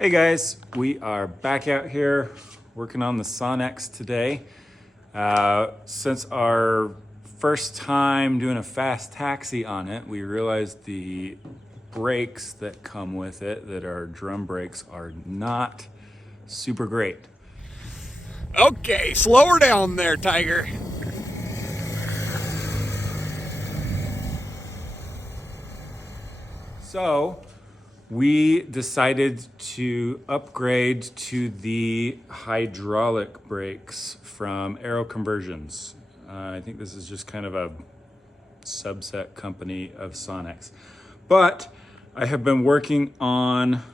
Hey guys, we are back out here working on the Sonex today. Since our first time doing a fast taxi on it, we realized the brakes that come with it, that are drum brakes, are not super great. Okay, slow her down there, Tiger. So we decided to upgrade to the hydraulic brakes from AeroConversions. I think this is just kind of a subset company of Sonex. But I have been working on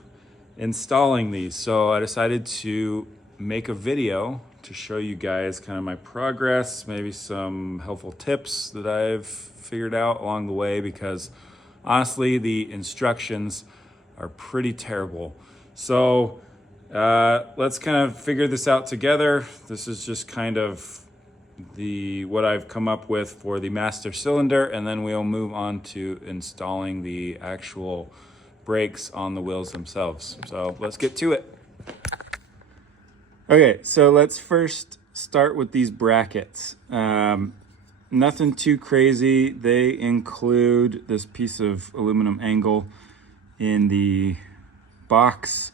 installing these, so I decided to make a video to show you guys kind of my progress, maybe some helpful tips that I've figured out along the way, because honestly, the instructions are pretty terrible. So let's kind of figure this out together. This is just kind of what I've come up with for the master cylinder, and then we'll move on to installing the actual brakes on the wheels themselves. So let's get to it. Okay, so let's first start with these brackets. Nothing too crazy. They include this piece of aluminum angle in the box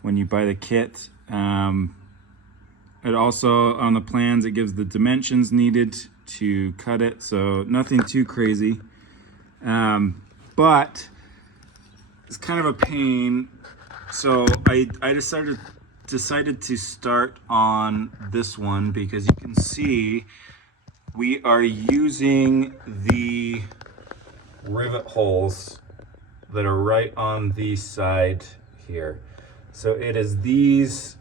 when you buy the kit. It also, on the plans, it gives the dimensions needed to cut it, so nothing too crazy. But it's kind of a pain, so I decided to start on this one, because you can see we are using the rivet holes that are right on the side here. So it is these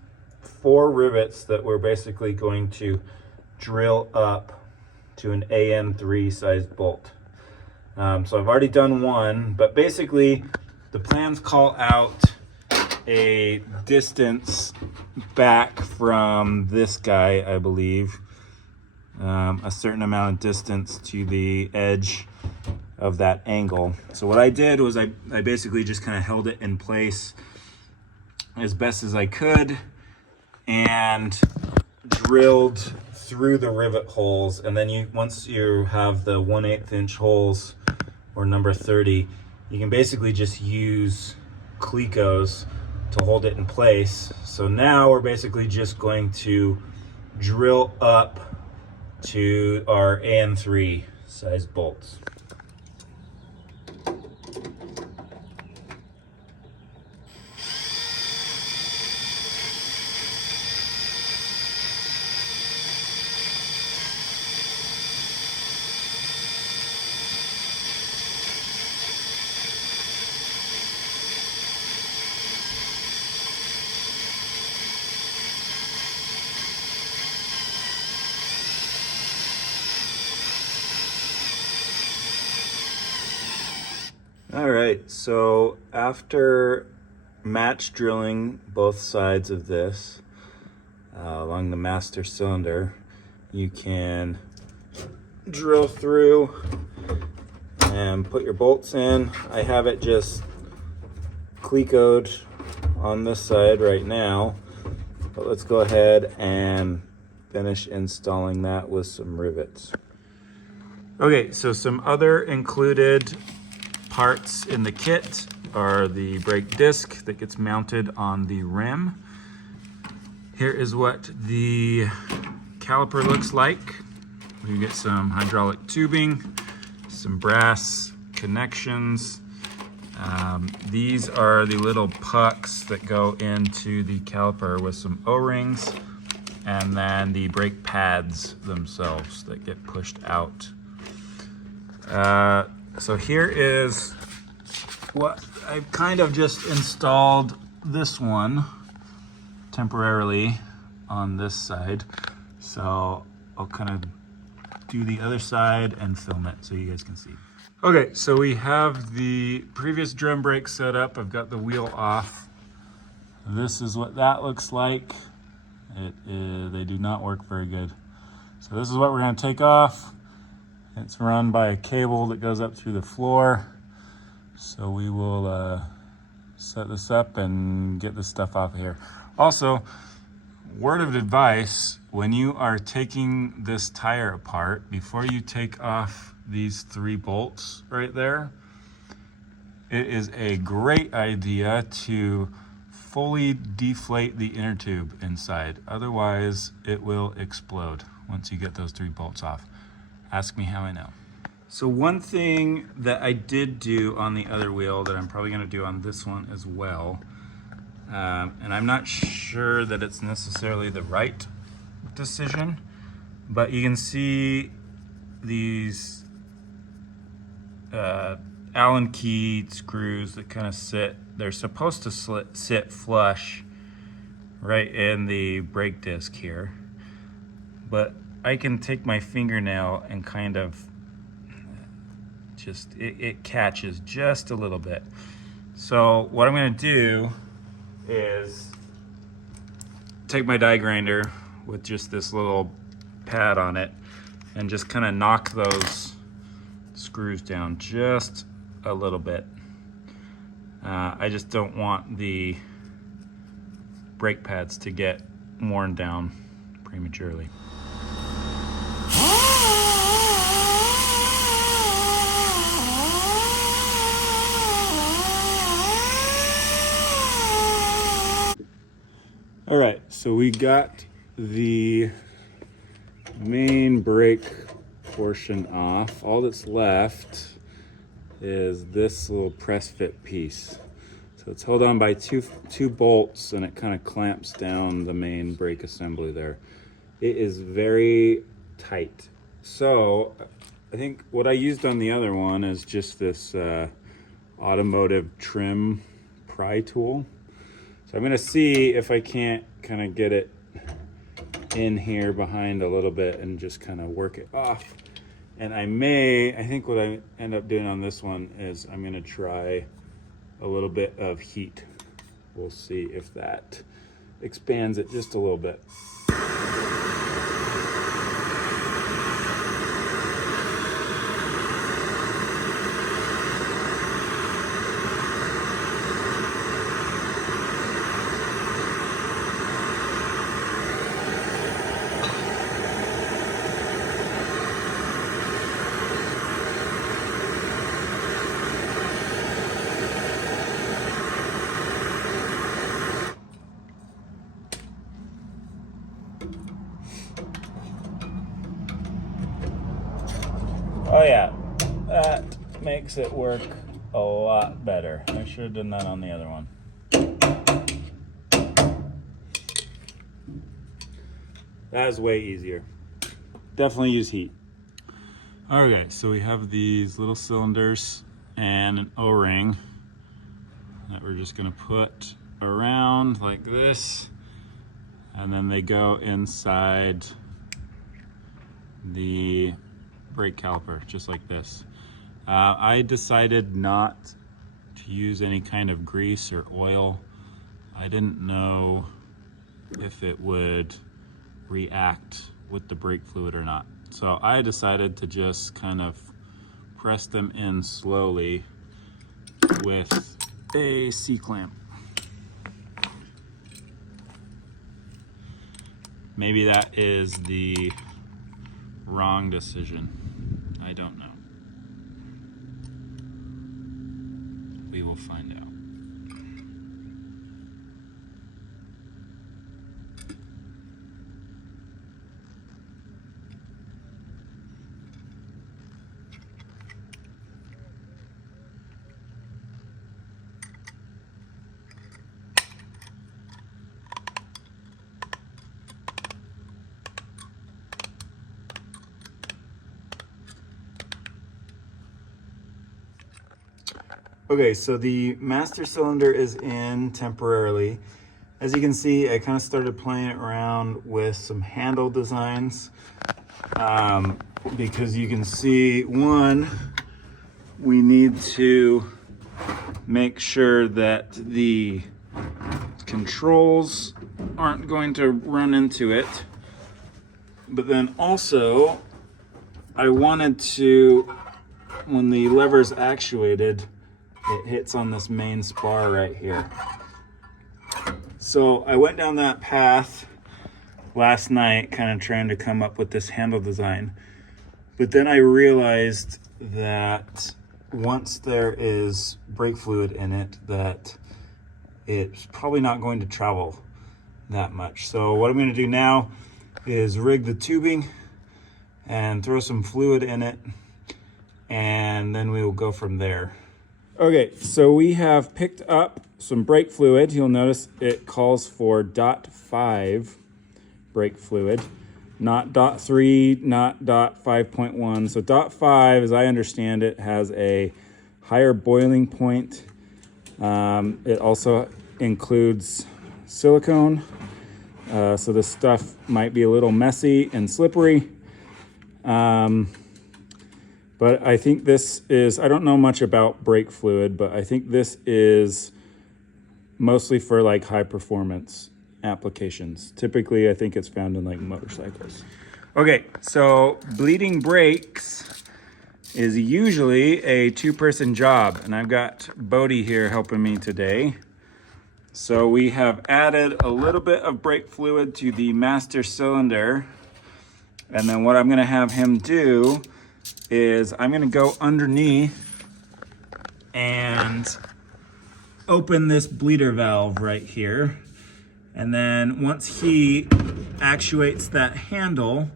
4 rivets that we're basically going to drill up to an AN3 sized bolt. So I've already done one, but basically the plans call out a distance back from this guy, I believe, a certain amount of distance to the edge of that angle. So what I did was I basically just kind of held it in place as best as I could and drilled through the rivet holes. And then once you have the 1/8 inch holes, or number 30, you can basically just use Clecos to hold it in place. So now we're basically just going to drill up to our AN3 size bolts. All right, so after match drilling both sides of this along the master cylinder, you can drill through and put your bolts in. I have it just Clecoed on this side right now, but let's go ahead and finish installing that with some rivets. Okay, so some other included parts in the kit are the brake disc that gets mounted on the rim. Here is what the caliper looks like. You get some hydraulic tubing, some brass connections. These are the little pucks that go into the caliper with some O-rings, and then the brake pads themselves that get pushed out. So here is what I've kind of just installed this one temporarily on this side. So I'll kind of do the other side and film it so you guys can see. Okay, so we have the previous drum brake set up. I've got the wheel off. This is what that looks like. They do not work very good. So this is what we're going to take off. It's run by a cable that goes up through the floor. So we will set this up and get this stuff off of here. Also, word of advice, when you are taking this tire apart, before you take off these 3 bolts right there, it is a great idea to fully deflate the inner tube inside. Otherwise, it will explode once you get those 3 bolts off. Ask me how I know. So one thing that I did do on the other wheel that I'm probably gonna do on this one as well, and I'm not sure that it's necessarily the right decision, but you can see these Allen key screws that kind of sit, they're supposed to sit flush right in the brake disc here, but I can take my fingernail and kind of it catches just a little bit. So what I'm going to do is take my die grinder with just this little pad on it and just kind of knock those screws down just a little bit. I just don't want the brake pads to get worn down prematurely. All right, so we got the main brake portion off. All that's left is this little press fit piece. So it's held on by two bolts, and it kind of clamps down the main brake assembly there. It is very tight. So I think what I used on the other one is just this automotive trim pry tool. So I'm gonna see if I can't kind of get it in here behind a little bit and just kind of work it off. And I think what I end up doing on this one is I'm gonna try a little bit of heat. We'll see if that expands it just a little bit. Oh yeah, that makes it work a lot better. I should have done that on the other one. That is way easier. Definitely use heat. Okay, so we have these little cylinders and an O-ring that we're just gonna put around like this, and then they go inside the brake caliper, just like this. I decided not to use any kind of grease or oil. I didn't know if it would react with the brake fluid or not. So I decided to just kind of press them in slowly with a C-clamp. Maybe that is the wrong decision. I don't know. We will find out. Okay, so the master cylinder is in temporarily. As you can see, I kind of started playing around with some handle designs because you can see, one, we need to make sure that the controls aren't going to run into it. But then also, I wanted to, when the lever's actuated, it hits on this main spar right here. So I went down that path last night, kind of trying to come up with this handle design. But then I realized that once there is brake fluid in it, that it's probably not going to travel that much. So what I'm going to do now is rig the tubing and throw some fluid in it, and then we will go from there. Okay, so we have picked up some brake fluid. You'll notice it calls for .5 brake fluid, not .3, not .5.1. So .5, as I understand it, has a higher boiling point. It also includes silicone, so this stuff might be a little messy and slippery. But I think this is, I don't know much about brake fluid, but I think this is mostly for like high performance applications. Typically, I think it's found in like motorcycles. Okay, so bleeding brakes is usually a two-person job, and I've got Bodie here helping me today. So we have added a little bit of brake fluid to the master cylinder, and then what I'm gonna have him do is I'm gonna go underneath and open this bleeder valve right here. And then once he actuates that handle,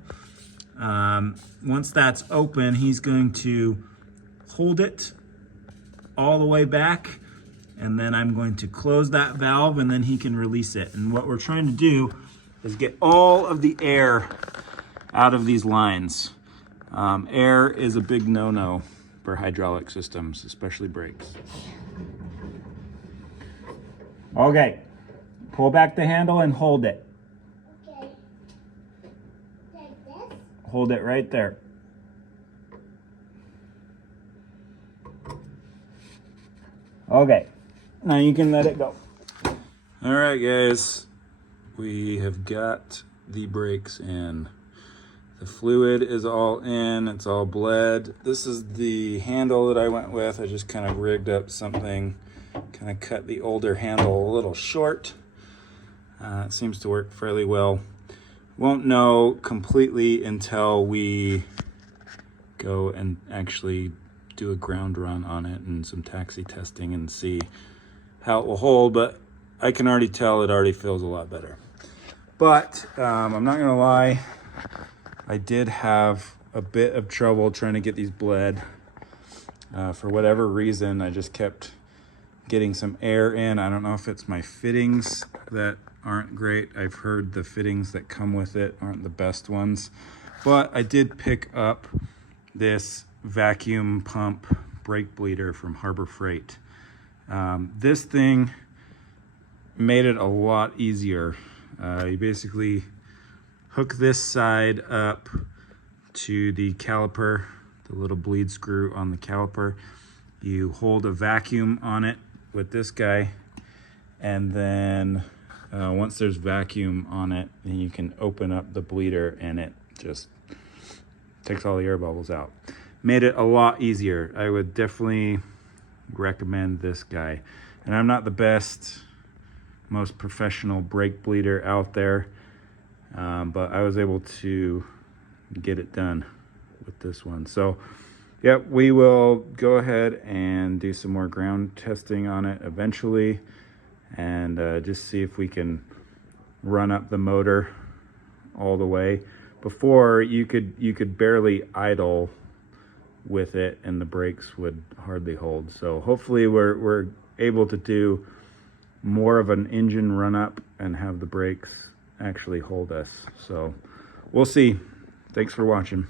once that's open, he's going to hold it all the way back, and then I'm going to close that valve, and then he can release it. And what we're trying to do is get all of the air out of these lines. Air is a big no-no for hydraulic systems, especially brakes. Okay, pull back the handle and hold it. Okay. Like this? Hold it right there. Okay, now you can let it go. All right, guys, we have got the brakes in. The fluid is all in, it's all bled. This is the handle that I went with. I just kind of rigged up something, kind of cut the older handle a little short. It seems to work fairly well. Won't know completely until we go and actually do a ground run on it and some taxi testing and see how it will hold, but I can already tell it already feels a lot better. But I'm not gonna lie, I did have a bit of trouble trying to get these bled. For whatever reason, I just kept getting some air in. I don't know if it's my fittings that aren't great. I've heard the fittings that come with it aren't the best ones. But I did pick up this vacuum pump brake bleeder from Harbor Freight. This thing made it a lot easier. You basically hook this side up to the caliper, the little bleed screw on the caliper. You hold a vacuum on it with this guy, and then once there's vacuum on it, then you can open up the bleeder and it just takes all the air bubbles out. Made it a lot easier. I would definitely recommend this guy. And I'm not the best, most professional brake bleeder out there, but I was able to get it done with this one. So yeah, we will go ahead and do some more ground testing on it eventually, and just see if we can run up the motor all the way. Before, you could barely idle with it and the brakes would hardly hold. So hopefully we're able to do more of an engine run up and have the brakes actually hold us. So we'll see. Thanks for watching.